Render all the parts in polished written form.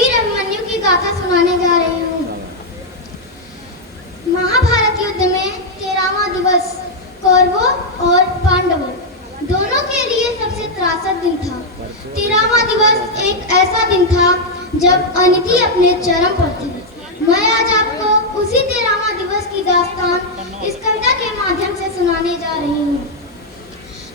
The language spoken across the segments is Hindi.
वीर अभिमन्यु की गाथा सुनाने जा रही हूँ। महाभारत युद्ध में 13वां दिवस कौरवों और पांडवों दोनों के लिए सबसे त्रासद दिन था। 13वां दिवस एक ऐसा दिन था जब अनिति अपने चरम पर थी। मैं आज आपको उसी 13वां दिवस की दास्तान इस कविता के माध्यम से सुनाने जा रही हूँ।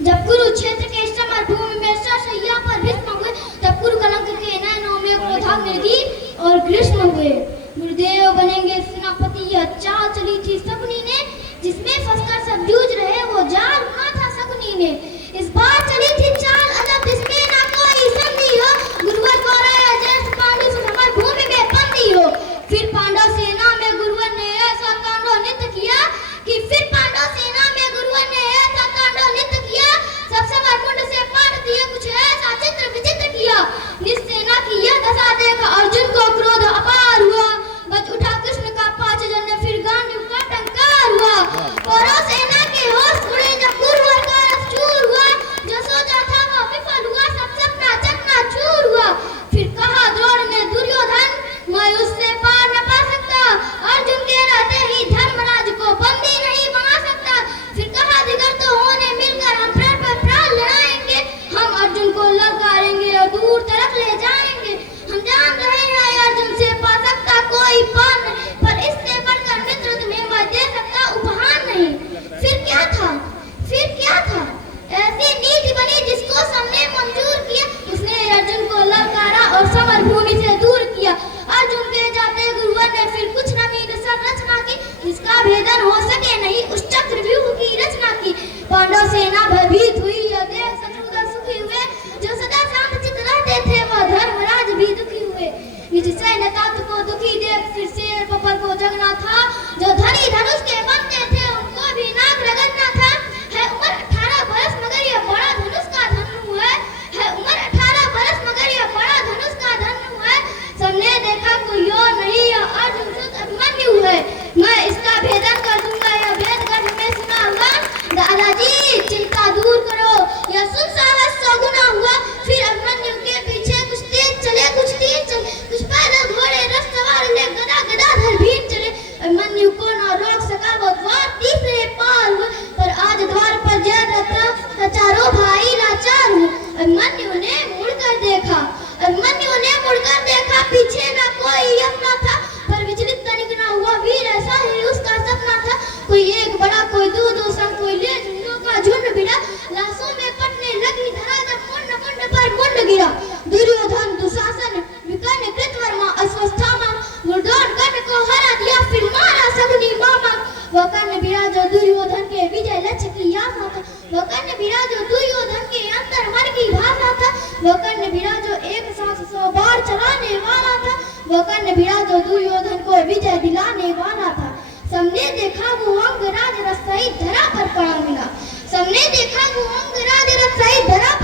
जब कुरुक्षेत्र के समरभूमि में शैया पर भीष्म हुए, तब कुरुकलंक के नैनों में क्रोधाग्नि और ग्रीष्म हुए। गुरुदेव बनेंगे सेनापति, यह चाल चली थी शकुनी ने, जिसमें फंसकर सब जूझ रहे वो जाल बुना था शकुनी ने। इस बार चली थी चाल अलग, जिसमें ना कोई संधि हो, गुरुवर को राया ज्येष्ठ पांडु समरभूमि में बंदी हो। फिर पांडव सेना में गुरुवर ने ऐसा तांडव नृत्य किया कि फिर पांडव सेना में गुरुवर ने ऐसा तांडव नृत्य किया, सब समरकुंड से पाट दिए, कुछ ऐसा चित्र विचित्र किया। निस्सेना की यह दशा देख अर्जुन को क्रोध अपार हुआ, बच उठा कृष्ण का पांच जन्य, फिर गांडीव का टंकार हुआ। कौरव सेना के होश उड़े जब गुरुवर का रथ चूर हुआ, जो सोचा था वह विफल हुआ, सब सपना चकनाचूर हुआ। फिर कहा द्रोण ने दुर्योधन, मैं उससे पार न पा सकता, अर्जुन के रहते ही धर्मराज को बंदी नहीं बना सकता। फिर कहा दिगर तो होने मिलकर हम प्राण पर प्राण लड़ाएंगे, हम अर्जुन को ललकारेंगे और दूर तरफ ले जाएंगे। हम जान रहे हैं अर्जुन से पा सकता कोई पार नहीं, पर इससे बढ़कर मित्र तुम्हें मैं दे सकता उपहार नहीं। फिर क्या था, फिर क्या था? ऐसी नीति बनी जिसको सबने मंजूर किया, उसने अर्जुन को ललकारा और समरभूमि से दूर किया। अर्जुन के जाते गुरुवर ने फिर कुछ नवीन संरचना की, जिसका भेदन हो सके नहीं, उस चक्रव्यूह की रचना की। पांडव सेना भयभीत हुई, यह देख शत्रुघ्न सुखी हुए, जो सदा शांत चित्त रहते थे वह धर्मराज भी दुखी हुए। निज सैन्य तात को दुखी देख फिर शेर बपर को जगना था, जो धनी धनुष के बनते थे उनको भी नाक रगड़ना था। है उम्र 18 बरस मगर यह बड़ा धनुष का धनु है उम्र 18 बरस मगर यह बड़ा धनुष का धनु है। सबने देखा कोई और नहीं, यह अर्जुन सुत अभिमन्यु है। मैं इसका भेदन कर दूंगा, यह भेद गर्भ में सुना हुआ। दादाजी चिंता दूर करो, यह सुन साहस सौगुना हुआ। फिर अभिमन्यु के पीछे कुछ तेज चले, कुछ तीर चले, कुछ पैदल घोड़े रथ सवार ले, गदा गदाधर भीम चले। अभिमन्यु को न रोक सका वो द्वार तीसरे पार हुआ, पर आज द्वार पर जय रहता चारों भाई लाचार हुए। अभिमन्यु ने मुड़कर देखा, अभिमन्यु ने मुड़कर देखा, पीछे न कोई अपना था, पर विचलित तनिक न हुआ, वीर ऐसा ही उसका सपना था। कोई एक बड़ा, कोई दो संग, कोई ले झुंडों का झुंड भिड़ा, लाशों में पटने लगी धरा, जब मुंड मुंड पर मुंड गिरा। दुर्योधन दुशासन विकर्ण कृतवर्मा अश्वत्थामा, मुर्दोन कर्ण को हरा दिया, फिर मारा शकुनी मामा। वह कर्ण वीरा जो दुर्योधन के विजय लक्ष्य की आशा था, वह कर्ण वीरा जो दुर्योधन के अंतर मन की भाषा था, वह कर्ण वीरा जो एक साथ 100 बार चलाने वाला था, वह कर्ण वीरा जो दुर्योधन को विजय दिलाने वाला था। सबने देखा वो अंगराज रथ सहित धरा पर पड़ा मिला, सबने देखा वो अंगराज रथ सहित धरा